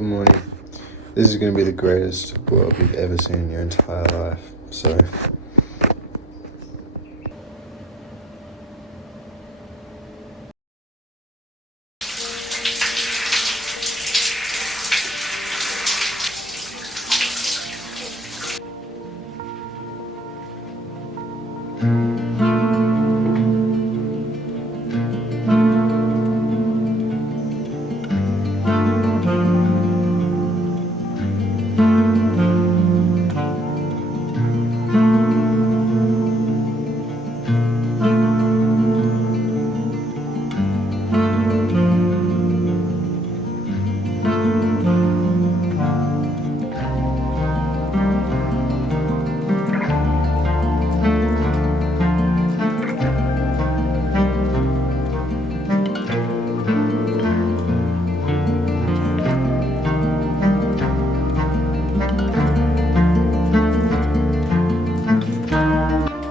Good morning. This is going to be the greatest world you've ever seen in your entire life. So,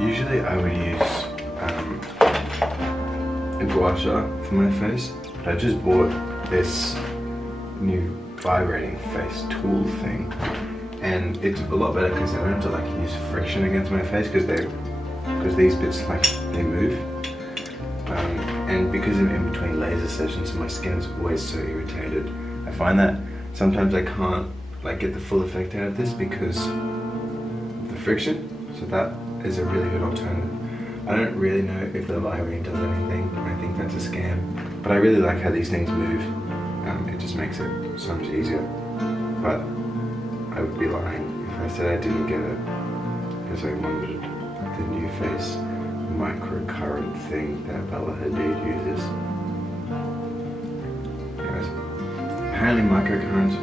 usually I would use a gua sha for my face, but I just bought this new vibrating face tool thing, and it's a lot better because I don't have to like use friction against my face because these bits like they move, and because I'm in between laser sessions, my skin is always so irritated. I find that sometimes I can't like get the full effect out of this because of the friction, so that is a really good alternative. I don't really know if the vibrating does anything. I think that's a scam, but I really like how these things move. It just makes it so much easier. But I would be lying if I said I didn't get it because I wanted the new face microcurrent thing that Bella Hadid uses. Anyways, apparently microcurrents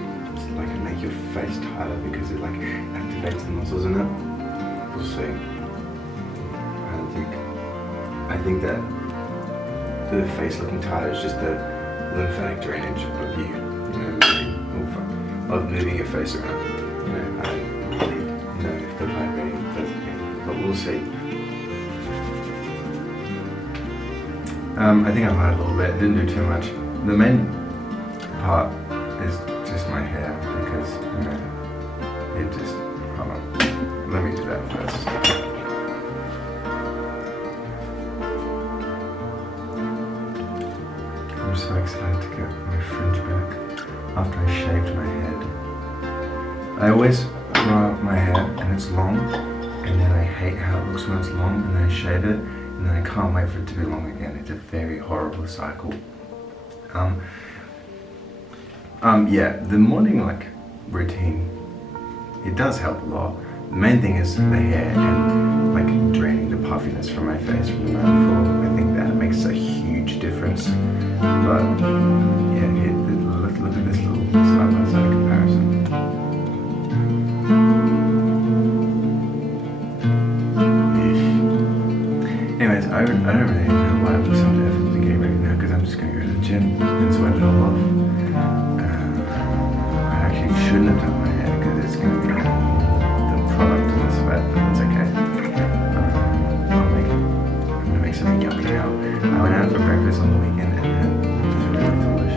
like make your face tighter because it like activates the muscles in it. We'll see. I think that the face looking tighter is just the lymphatic drainage of you, moving your face around. I don't really know if the vibrating does anything, but we'll see. I think I lied a little bit. Didn't do too much. The main part is just my hair because it just. Hold on. Let me do that first. I'm so excited to get my fringe back after I shaved my head. I always grow out my hair and it's long, and then I hate how it looks when it's long, and then I shave it, and then I can't wait for it to be long again. It's a very horrible cycle. Yeah, the morning routine, it does help a lot. The main thing is the hair and like draining the puffiness from my face from the night before. I think that makes a huge difference. But yeah, look at this little side-by-side comparison. Anyways, I don't really know why I put so much effort into getting ready now because I'm just going to go to the gym and sweat it all off. I actually shouldn't have done my hair because it's going to be the product of the sweat, but that's okay. I'm going to make something yummy now. I went out for breakfast on the weekend and then it was really delicious.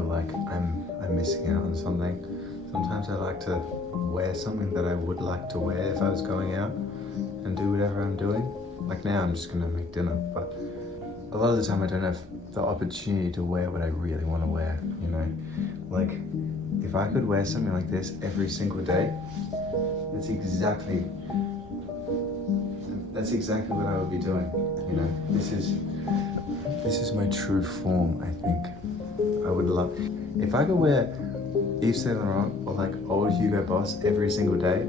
feel like I'm missing out on something. Sometimes I like to wear something that I would like to wear if I was going out and do whatever I'm doing. Like now I'm just gonna make dinner, but a lot of the time I don't have the opportunity to wear what I really want to wear, you know? Like, if I could wear something like this every single day, that's exactly what I would be doing, you know? This is my true form, I think. I would love, if I could wear Yves Saint Laurent or like old Hugo Boss every single day,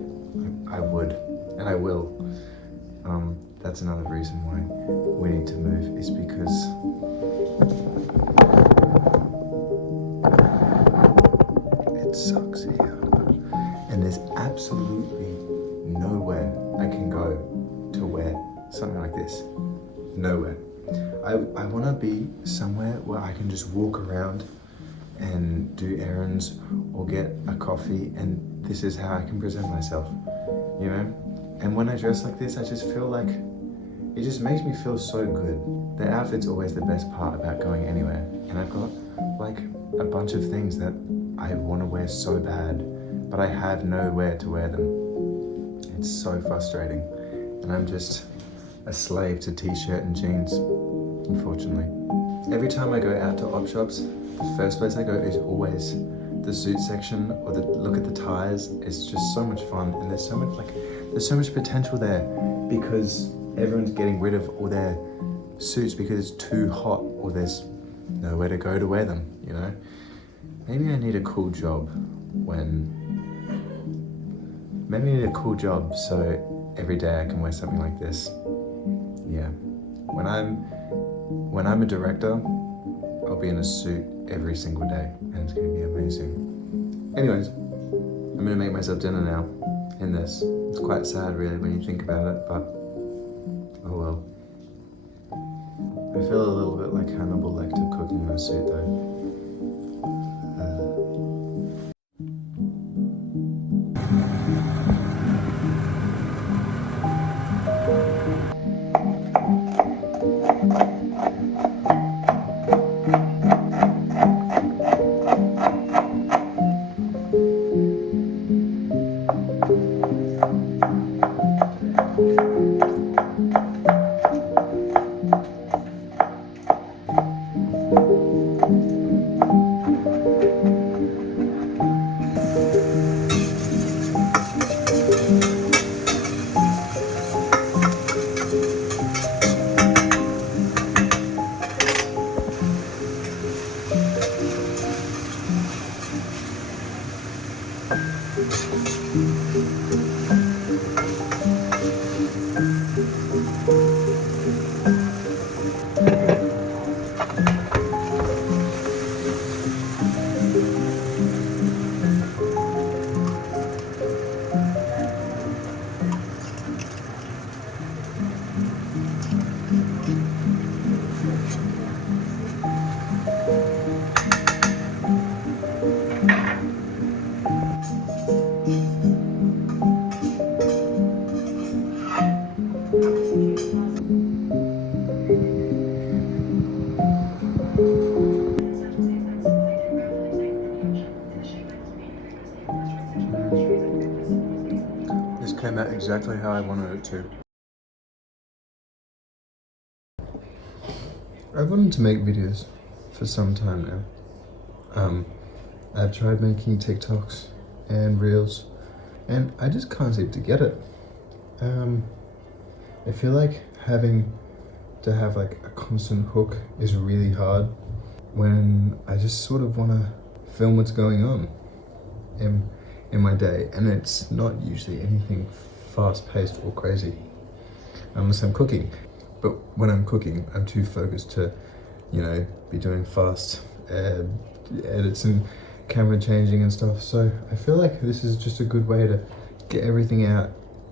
I would, and I will. That's another reason why we need to move, is because it sucks here. And there's absolutely nowhere I can go to wear something like this. Nowhere. I want to be somewhere where I can just walk around and do errands or get a coffee, and this is how I can present myself, you know? And when I dress like this, I just feel like, it just makes me feel so good. The outfit's always the best part about going anywhere. And I've got like a bunch of things that I want to wear so bad, but I have nowhere to wear them. It's so frustrating. And I'm just a slave to t-shirt and jeans, unfortunately. Every time I go out to op shops, the first place I go is always the suit section or look at the ties. It's just so much fun, and there's so much potential there, because everyone's getting rid of all their suits because it's too hot or there's nowhere to go to wear them, you know? Maybe I need a cool job so every day I can wear something like this. Yeah. When I'm a director, I'll be in a suit every single day, and it's gonna be amazing. Anyways, I'm gonna make myself dinner now in this. It's quite sad really when you think about it, but oh well. I feel a little bit like Hannibal Lecter cooking in a suit though. This came out exactly how I wanted it to. I've wanted to make videos for some time now. I've tried making TikToks and Reels, and I just can't seem to get it. I feel like having to have like a constant hook is really hard when I just sort of want to film what's going on in my day, and it's not usually anything fast-paced or crazy unless I'm cooking. But when I'm cooking, I'm too focused to, you know, be doing fast edits and camera changing and stuff. So I feel like this is just a good way to get everything out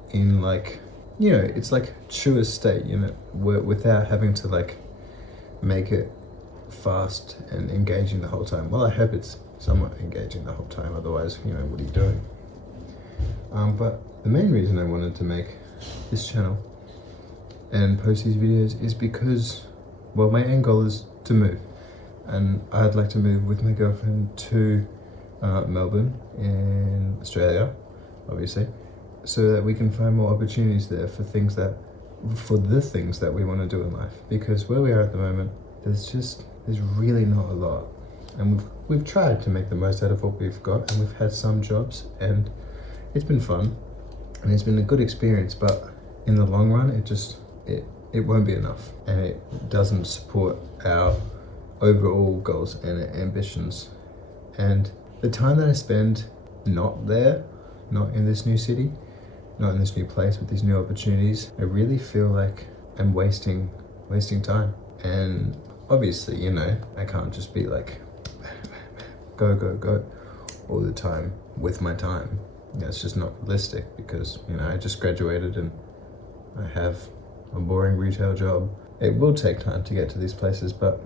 in like, you know, it's like truest state, you know, without having to like make it fast and engaging the whole time. Well, I hope it's somewhat engaging the whole time, otherwise, you know, what are you doing? But the main reason I wanted to make this channel and post these videos is because, well, my end goal is to move. and I'd like to move with my girlfriend to Melbourne in Australia, obviously, so that we can find more opportunities there for the things that we want to do in life. Because where we are at the moment, there's really not a lot, and we've tried to make the most out of what we've got, and we've had some jobs, and it's been fun, and it's been a good experience. But in the long run, it won't be enough, and it doesn't support our overall goals and ambitions. And the time that I spend not in this new city, not in this new place with these new opportunities, I really feel like I'm wasting time. And obviously, you know, I can't just be like go all the time with my time. That's just not realistic, because, you know, I just graduated and I have a boring retail job. It will take time to get to these places, but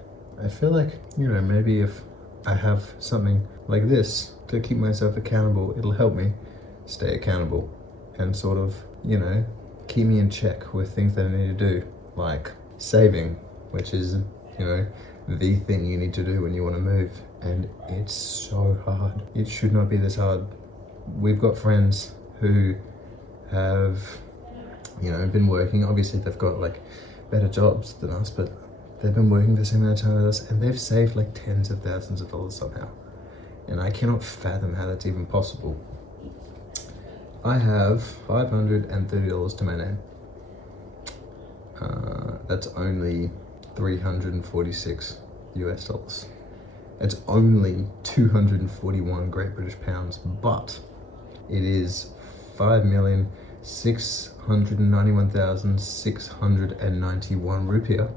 I feel like, you know, maybe if I have something like this to keep myself accountable, it'll help me stay accountable and sort of, you know, keep me in check with things that I need to do, like saving, which is, you know, the thing you need to do when you want to move. And it's so hard. It should not be this hard. We've got friends who have, you know, been working. Obviously they've got like better jobs than us, but they've been working the same amount of time as us, and they've saved like tens of thousands of dollars somehow. And I cannot fathom how that's even possible. I have $530 to my name. That's only 346 US dollars. It's only 241 Great British pounds, but it is 5,691,691 rupiah.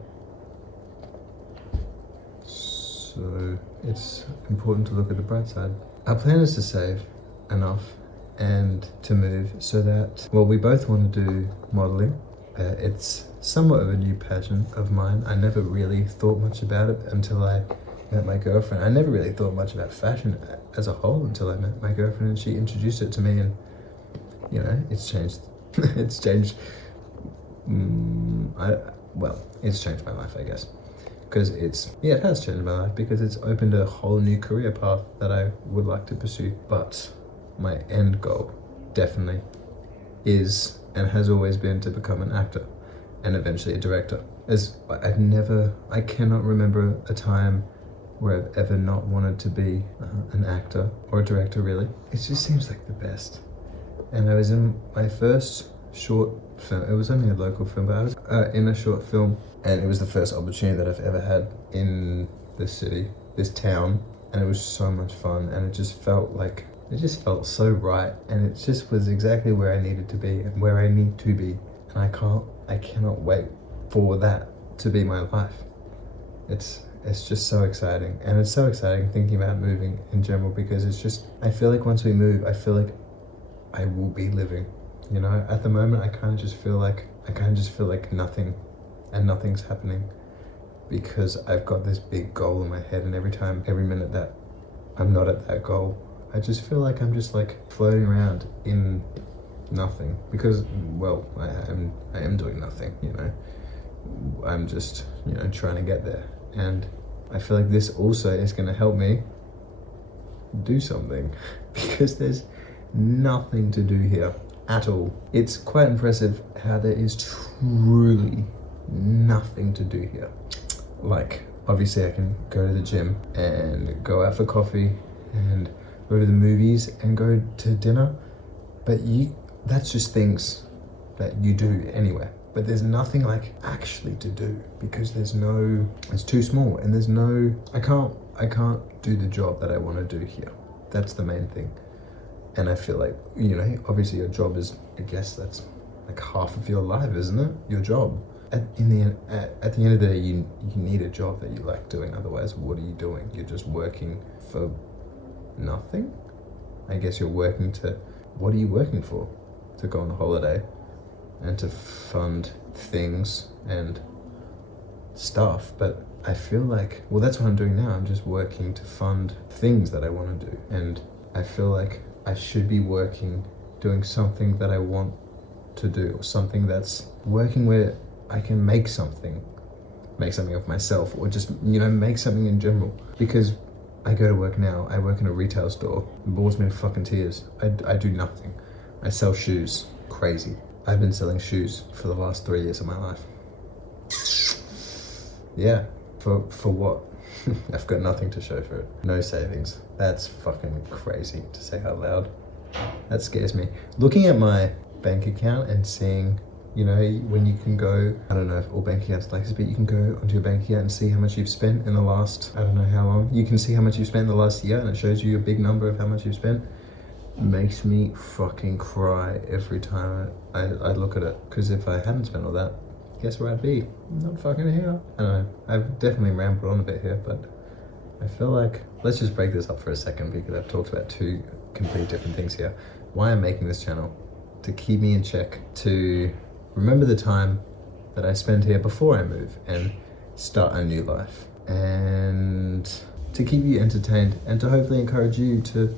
So it's important to look at the bright side. Our plan is to save enough and to move so that, well, we both want to do modeling. It's somewhat of a new passion of mine. I never really thought much about it until I met my girlfriend. I never really thought much about fashion as a whole until I met my girlfriend, and she introduced it to me, and, you know, it's changed. It's changed. It's changed my life, I guess. Because it has changed my life, because it's opened a whole new career path that I would like to pursue. But my end goal definitely is and has always been to become an actor and eventually a director. I cannot remember a time where I've ever not wanted to be an actor or a director, really. It just seems like the best. And I was in my first short film. It was only a local film, but I was in a short film, and it was the first opportunity that I've ever had in this city, this town, and it was so much fun, and it just felt so right, and it just was exactly where I needed to be and where I need to be, and I cannot wait for that to be my life. It's just so exciting, and it's so exciting thinking about moving in general, because I feel like once we move, I feel like I will be living. You know, at the moment, I kind of just feel like nothing's happening, because I've got this big goal in my head, and every minute that I'm not at that goal, I just feel like I'm just like floating around in nothing, because, well, I am doing nothing, you know. I'm just, you know, trying to get there, and I feel like this also is going to help me do something, because there's nothing to do here at all. It's quite impressive how there is truly nothing to do here. Like, obviously I can go to the gym and go out for coffee and go to the movies and go to dinner, but that's just things that you do anyway. But there's nothing like actually to do, because it's too small, and I can't do the job that I want to do here. That's the main thing. And I feel like, you know, obviously your job is, I guess that's like half of your life, isn't it? Your job. At the end of the day, you need a job that you like doing. Otherwise, what are you doing? You're just working for nothing? I guess you're working what are you working for? To go on a holiday and to fund things and stuff. But I feel like, well, that's what I'm doing now. I'm just working to fund things that I want to do. And I feel like I should be doing something that I want to do, or something that's working where I can make something make something of myself, or just, you know, make something in general. Because I go to work now, I work in a retail store. It bores me to fucking tears. I do nothing. I sell shoes. Crazy. I've been selling shoes for the last 3 years of my life. Yeah, for what? I've got nothing to show for it. No savings. That's fucking crazy to say out loud. That scares me. Looking at my bank account and seeing, you know, when you can go, I don't know if all bank accounts like this, but you can go onto your bank account and see how much you've spent in the last, I don't know how long. You can see how much you've spent in the last year, and it shows you a big number of how much you've spent. It makes me fucking cry every time I look at it. Because if I hadn't spent all that, guess where I'd be? Not fucking here. I don't know. I've definitely rambled on a bit here, but I feel like, let's just break this up for a second, because I've talked about two completely different things here. Why I'm making this channel? To keep me in check, to remember the time that I spent here before I move and start a new life, and to keep you entertained, and to hopefully encourage you to,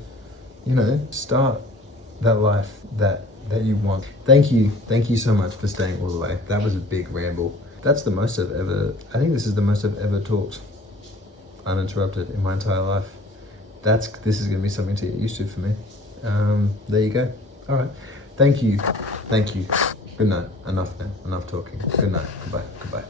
you know, start that life that you want. Thank you so much for staying all the way. That was a big ramble. That's the most I've ever, I think this is the most I've ever talked uninterrupted in my entire life. This is gonna be something to get used to for me. There you go. All right. Thank you. Good night. Enough now. Enough talking. Good night. Goodbye.